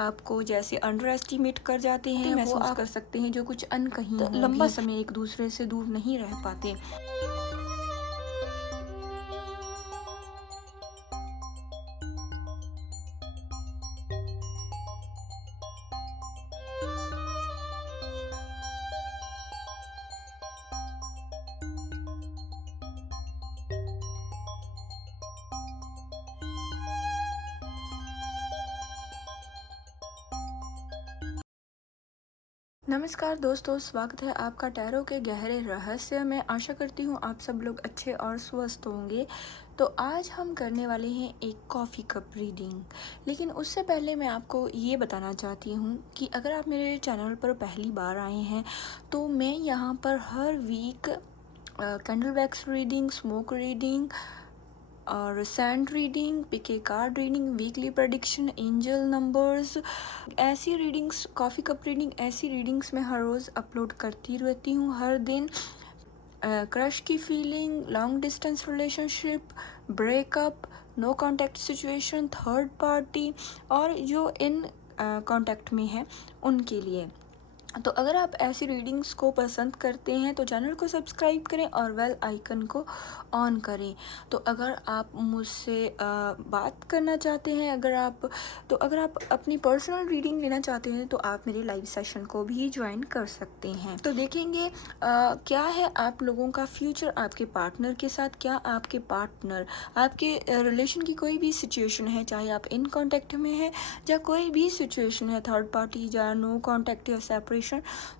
आपको जैसे under estimate कर जाते हैं, महसूस वो आप कर सकते हैं जो कुछ अनकही होंगी, लंबा समय एक दूसरे से दूर नहीं रह पाते। नमस्कार दोस्तों, स्वागत है आपका टैरो के गहरे रहस्य में। आशा करती हूँ आप सब लोग अच्छे और स्वस्थ होंगे। तो आज हम करने वाले हैं एक कॉफ़ी कप रीडिंग। लेकिन उससे पहले मैं आपको ये बताना चाहती हूँ कि अगर आप मेरे चैनल पर पहली बार आए हैं तो मैं यहाँ पर हर week candle wax reading, smoke reading और sand reading, pick a card reading, weekly prediction, angel numbers, ऐसी रीडिंग्स, कॉफ़ी कप रीडिंग, ऐसी रीडिंग्स मैं हर रोज़ अपलोड करती रहती हूँ हर दिन। क्रश की feeling, long distance relationship, breakup, no contact situation, third party और जो इन कांटेक्ट में है उनके लिए। तो अगर आप ऐसी रीडिंग्स को पसंद करते हैं तो चैनल को सब्सक्राइब करें और बेल आइकन को ऑन करें। तो अगर आप मुझसे बात करना चाहते हैं, अगर आप अपनी पर्सनल रीडिंग लेना चाहते हैं तो आप मेरे लाइव सेशन को भी ज्वाइन कर सकते हैं। तो देखेंगे क्या है आप लोगों का फ्यूचर आपके पार्टनर के साथ। क्या आपके पार्टनर, आपके रिलेशन की कोई भी सिचुएशन है, चाहे आप इन कांटेक्ट में हैं या कोई भी सिचुएशन है, थर्ड पार्टी या नो कांटेक्ट या सेपरेशन,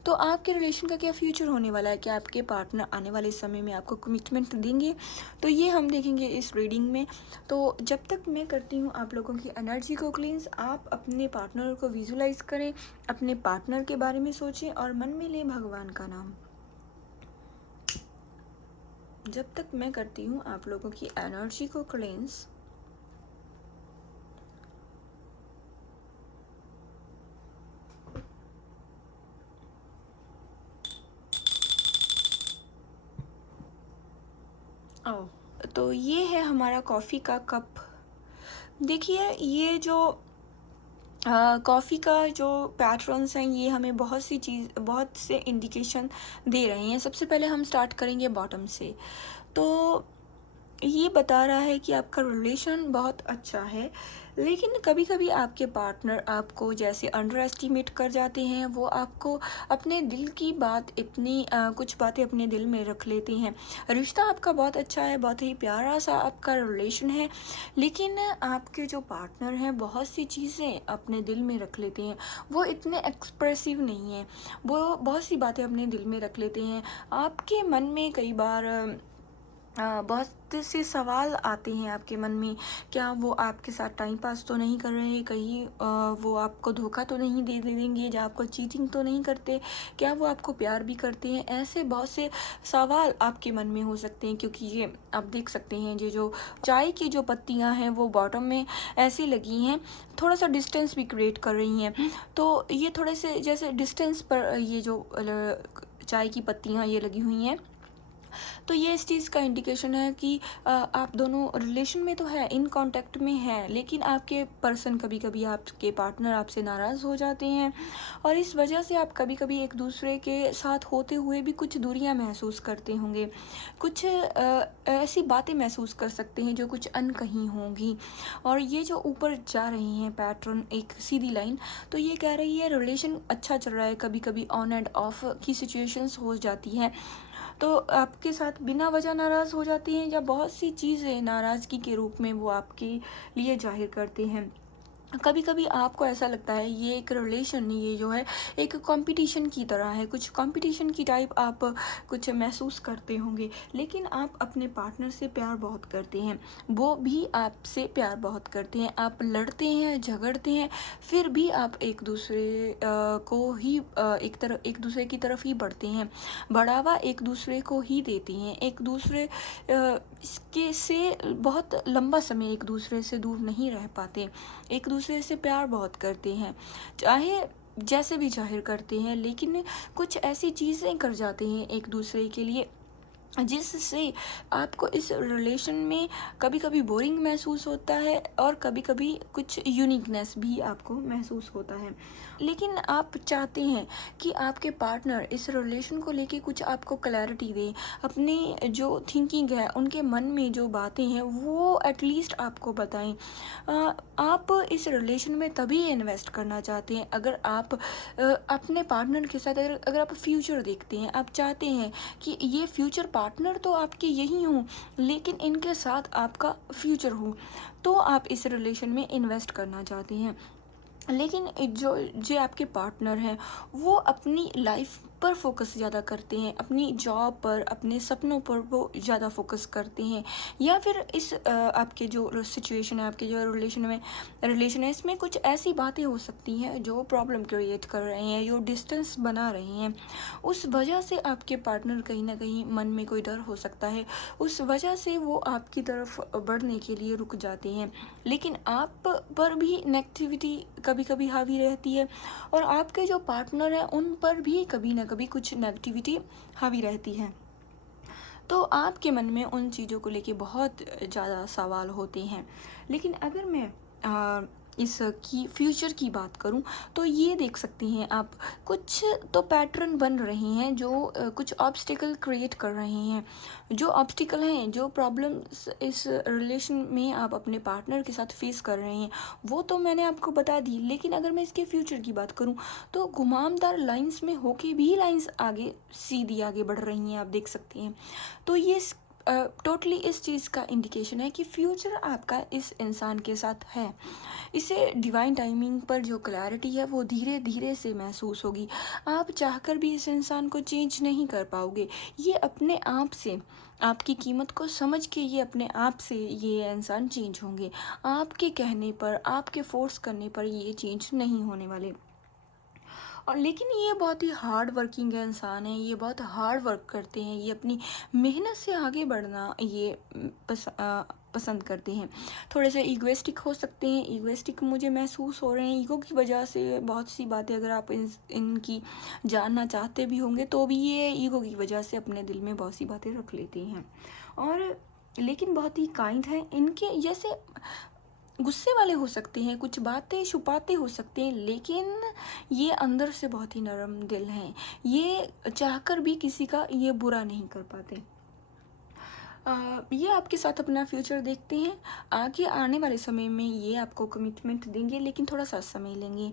तो आपके रिलेशन का क्या फ्यूचर होने वाला है। क्या आपके पार्टनर आने वाले समय में आपको कमिटमेंट देंगे, तो ये हम देखेंगे इस रीडिंग में। तो जब तक मैं करती हूँ आप लोगों की एनर्जी को क्लींस, आप अपने पार्टनर को विजुलाइज करें, अपने पार्टनर के बारे में सोचें और मन में लें भगवान का नाम। जब तक मैं करती हूँ आप लोगों की एनर्जी को क्लींस, तो ये है हमारा कॉफ़ी का कप। देखिए, ये जो कॉफ़ी का जो पैटर्न्स हैं ये हमें बहुत से इंडिकेशन दे रहे हैं। सबसे पहले हम स्टार्ट करेंगे बॉटम से। तो ये बता रहा है कि आपका रिलेशन बहुत अच्छा है, लेकिन कभी कभी आपके पार्टनर आपको जैसे अंडर एस्टिमेट कर जाते हैं। वो आपको अपने दिल की बात, कुछ बातें अपने दिल में रख लेते हैं। रिश्ता आपका बहुत अच्छा है, बहुत ही प्यारा सा आपका रिलेशन है, लेकिन आपके जो पार्टनर हैं बहुत सी चीज़ें अपने दिल में रख लेते हैं। वो इतने एक्सप्रेसिव नहीं हैं, वो बहुत सी बातें अपने दिल में रख लेते हैं। आपके मन में कई बार बहुत से सवाल आते हैं आपके मन में। क्या वो आपके साथ टाइम पास तो नहीं कर रहे, कहीं वो आपको धोखा तो नहीं दे देंगे, या आपको चीटिंग तो नहीं करते, क्या वो आपको प्यार भी करते हैं। ऐसे बहुत से सवाल आपके मन में हो सकते हैं, क्योंकि ये आप देख सकते हैं ये जो चाय की जो पत्तियां हैं वो बॉटम में ऐसे लगी हैं, थोड़ा सा डिस्टेंस भी क्रिएट कर रही हैं। तो ये थोड़े से जैसे डिस्टेंस पर ये जो चाय की पत्तियां ये लगी हुई हैं, तो ये इस चीज़ का इंडिकेशन है कि आप दोनों रिलेशन में तो है, इन कांटेक्ट में है, लेकिन आपके पर्सन, कभी कभी आपके पार्टनर आपसे नाराज़ हो जाते हैं और इस वजह से आप कभी कभी एक दूसरे के साथ होते हुए भी कुछ दूरियां महसूस करते होंगे। कुछ ऐसी बातें महसूस कर सकते हैं जो कुछ अनकही होंगी। और ये जो ऊपर जा रही हैं पैटर्न, एक सीधी लाइन, तो ये कह रही है रिलेशन अच्छा चल रहा है। कभी कभी ऑन एंड ऑफ की सिचुएशंस हो जाती हैं, तो आपके साथ बिना वजह नाराज़ हो जाती हैं, या बहुत सी चीज़ें नाराज़गी के रूप में वो आपके लिए जाहिर करते हैं। कभी कभी आपको ऐसा लगता है ये एक रिलेशन, ये जो है एक कंपटीशन की तरह है, कुछ कंपटीशन की टाइप आप कुछ महसूस करते होंगे। लेकिन आप अपने पार्टनर से प्यार बहुत करते हैं, वो भी आपसे प्यार बहुत करते हैं। आप लड़ते हैं, झगड़ते हैं, फिर भी आप एक दूसरे को ही एक दूसरे की तरफ ही बढ़ते हैं, बढ़ावा एक दूसरे को ही देते हैं। एक दूसरे के से बहुत लंबा समय एक दूसरे से दूर नहीं रह पाते, एक दूसरे से प्यार बहुत करते हैं, चाहे जैसे भी जाहिर करते हैं, लेकिन कुछ ऐसी चीज़ें कर जाते हैं एक दूसरे के लिए जिससे आपको इस रिलेशन में कभी कभी बोरिंग महसूस होता है और कभी कभी कुछ यूनिकनेस भी आपको महसूस होता है। लेकिन आप चाहते हैं कि आपके पार्टनर इस रिलेशन को लेके कुछ आपको क्लैरिटी दें, अपनी जो थिंकिंग है, उनके मन में जो बातें हैं वो एटलीस्ट आपको बताएं। आप इस रिलेशन में तभी इन्वेस्ट करना चाहते हैं अगर आप अपने पार्टनर के साथ अगर आप फ्यूचर देखते हैं, आप चाहते हैं कि ये फ्यूचर पार्टनर तो आपके यही हों, लेकिन इनके साथ आपका फ्यूचर हो, तो आप इस रिलेशन में इन्वेस्ट करना चाहते हैं। लेकिन जो जो आपके पार्टनर हैं वो अपनी लाइफ पर फोकस ज़्यादा करते हैं, अपनी जॉब पर, अपने सपनों पर वो ज़्यादा फोकस करते हैं, या फिर इस आपके जो सिचुएशन है, आपके जो रिलेशन है, इसमें कुछ ऐसी बातें हो सकती हैं जो प्रॉब्लम क्रिएट कर रहे हैं, जो डिस्टेंस बना रहे हैं। उस वजह से आपके पार्टनर कहीं ना कहीं मन में कोई डर हो सकता है, उस वजह से वो आपकी तरफ बढ़ने के लिए रुक जाते हैं। लेकिन आप पर भी नेगेटिविटी कभी कभी हावी रहती है, और आपके जो पार्टनर हैं उन पर भी कभी ना कभी कुछ नेगेटिविटी हावी रहती है। तो आपके मन में उन चीज़ों को लेके बहुत ज़्यादा सवाल होते हैं। लेकिन अगर मैं इसकी फ्यूचर की बात करूं, तो ये देख सकते हैं आप, कुछ तो पैटर्न बन रहे हैं जो कुछ ऑब्स्टिकल क्रिएट कर रहे हैं। जो ऑब्स्टिकल हैं, जो प्रॉब्लम्स इस रिलेशन में आप अपने पार्टनर के साथ फेस कर रहे हैं, वो तो मैंने आपको बता दी। लेकिन अगर मैं इसके फ्यूचर की बात करूं, तो घुमावदार लाइंस में होके भी लाइंस आगे सीधी आगे बढ़ रही हैं, आप देख सकते हैं। तो ये टोटली इस चीज़ का इंडिकेशन है कि फ्यूचर आपका इस इंसान के साथ है। इसे डिवाइन टाइमिंग पर जो क्लैरिटी है वो धीरे धीरे से महसूस होगी। आप चाहकर भी इस इंसान को चेंज नहीं कर पाओगे। ये अपने आप से, आपकी कीमत को समझ के ये अपने आप से ये इंसान चेंज होंगे। आपके कहने पर, आपके फोर्स करने पर ये चेंज नहीं होने वाले। और लेकिन ये बहुत ही हार्ड वर्किंग इंसान है, ये बहुत हार्ड वर्क करते हैं, ये अपनी मेहनत से आगे बढ़ना ये पसंद करते हैं। थोड़े से ईगोइस्टिक हो सकते हैं, ईगोइस्टिक मुझे महसूस हो रहे हैं। ईगो की वजह से बहुत सी बातें अगर आप इनकी जानना चाहते भी होंगे, तो भी ये ईगो की वजह से अपने दिल में बहुत सी बातें रख लेते हैं। और लेकिन बहुत ही काइंड है, इनके जैसे गुस्से वाले हो सकते हैं, कुछ बातें छुपाते हो सकते हैं, लेकिन ये अंदर से बहुत ही नरम दिल हैं। ये चाहकर भी किसी का ये बुरा नहीं कर पाते। ये आपके साथ अपना फ्यूचर देखते हैं। आगे आने वाले समय में ये आपको कमिटमेंट देंगे, लेकिन थोड़ा सा समय लेंगे।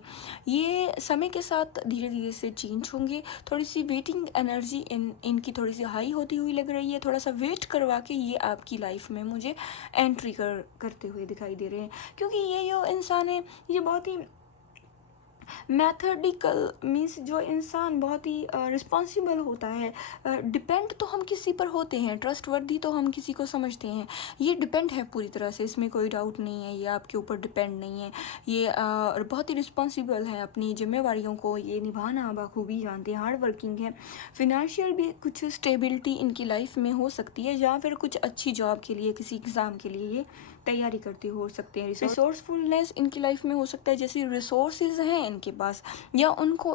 ये समय के साथ धीरे धीरे से चेंज होंगे। थोड़ी सी वेटिंग एनर्जी इनकी थोड़ी सी हाई होती हुई लग रही है। थोड़ा सा वेट करवा के ये आपकी लाइफ में मुझे एंट्री करते हुए दिखाई दे रहे हैं, क्योंकि ये जो इंसान है ये बहुत ही मैथडिकल, मीन्स जो इंसान बहुत ही रिस्पॉन्सिबल होता है। डिपेंड तो हम किसी पर होते हैं, ट्रस्टवर्दी तो हम किसी को समझते हैं। ये डिपेंड है पूरी तरह से, इसमें कोई डाउट नहीं है, ये आपके ऊपर डिपेंड नहीं है। ये बहुत ही रिस्पॉन्सिबल है, अपनी जिम्मेवारियों को ये निभाना बखूबी जानते हैं, हार्ड वर्किंग है। फिनेंशियल भी कुछ स्टेबिलिटी इनकी लाइफ में हो सकती है, या फिर कुछ अच्छी जॉब के लिए, किसी एग्ज़ाम के लिए ये तैयारी करते हो सकते हैं। रिसोर्सफुलनेस इनकी लाइफ में हो सकता है, जैसे रिसोर्सेज हैं इनके पास, या उनको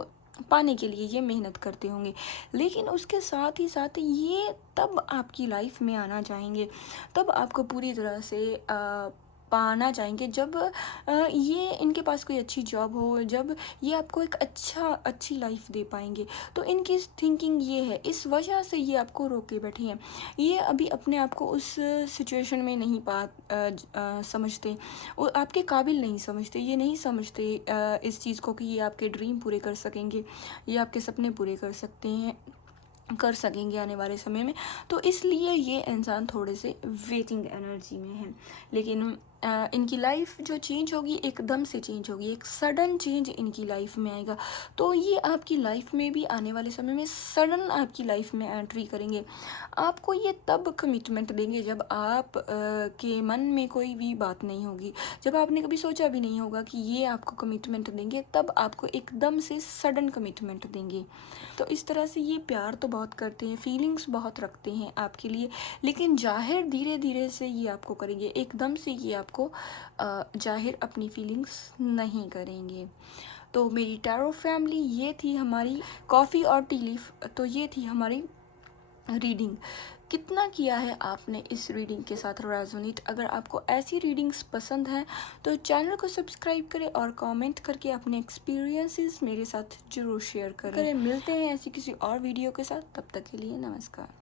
पाने के लिए ये मेहनत करते होंगे। लेकिन उसके साथ ही साथ ये तब आपकी लाइफ में आना चाहेंगे, तब आपको पूरी तरह से पाना चाहेंगे जब ये इनके पास कोई अच्छी जॉब हो, जब ये आपको एक अच्छी लाइफ दे पाएंगे। तो इनकी थिंकिंग ये है, इस वजह से ये आपको रोके बैठे हैं। ये अभी अपने आप को उस सिचुएशन में नहीं समझते, वो आपके काबिल नहीं समझते। ये नहीं समझते इस चीज़ को कि ये आपके ड्रीम पूरे कर सकेंगे, ये आपके सपने पूरे कर सकेंगे आने वाले समय में। तो इसलिए ये इंसान थोड़े से वेटिंग एनर्जी में है। लेकिन इनकी लाइफ जो चेंज होगी, एकदम से चेंज होगी, एक सडन चेंज इनकी लाइफ में आएगा। तो ये आपकी लाइफ में भी आने वाले समय में सडन आपकी लाइफ में एंट्री करेंगे। आपको ये तब कमिटमेंट देंगे जब आप के मन में कोई भी बात नहीं होगी, जब आपने कभी सोचा भी नहीं होगा कि ये आपको कमिटमेंट देंगे, तब आपको एकदम से सडन कमिटमेंट देंगे। तो इस तरह से ये प्यार तो बहुत करते हैं, फीलिंग्स बहुत रखते हैं आपके लिए, लेकिन जाहिर धीरे धीरे से ये आपको करेंगे। एकदम से ये आपको जाहिर अपनी फीलिंग्स नहीं करेंगे। तो मेरी टैरो फैमिली, ये थी हमारी कॉफ़ी और टी लीफ, तो ये थी हमारी रीडिंग कितना किया है आपने इस रीडिंग के साथ रेजोनेट। अगर आपको ऐसी रीडिंग्स पसंद हैं तो चैनल को सब्सक्राइब करें और कमेंट करके अपने एक्सपीरियंसेस मेरे साथ ज़रूर शेयर करें। मिलते हैं ऐसी किसी और वीडियो के साथ, तब तक के लिए नमस्कार।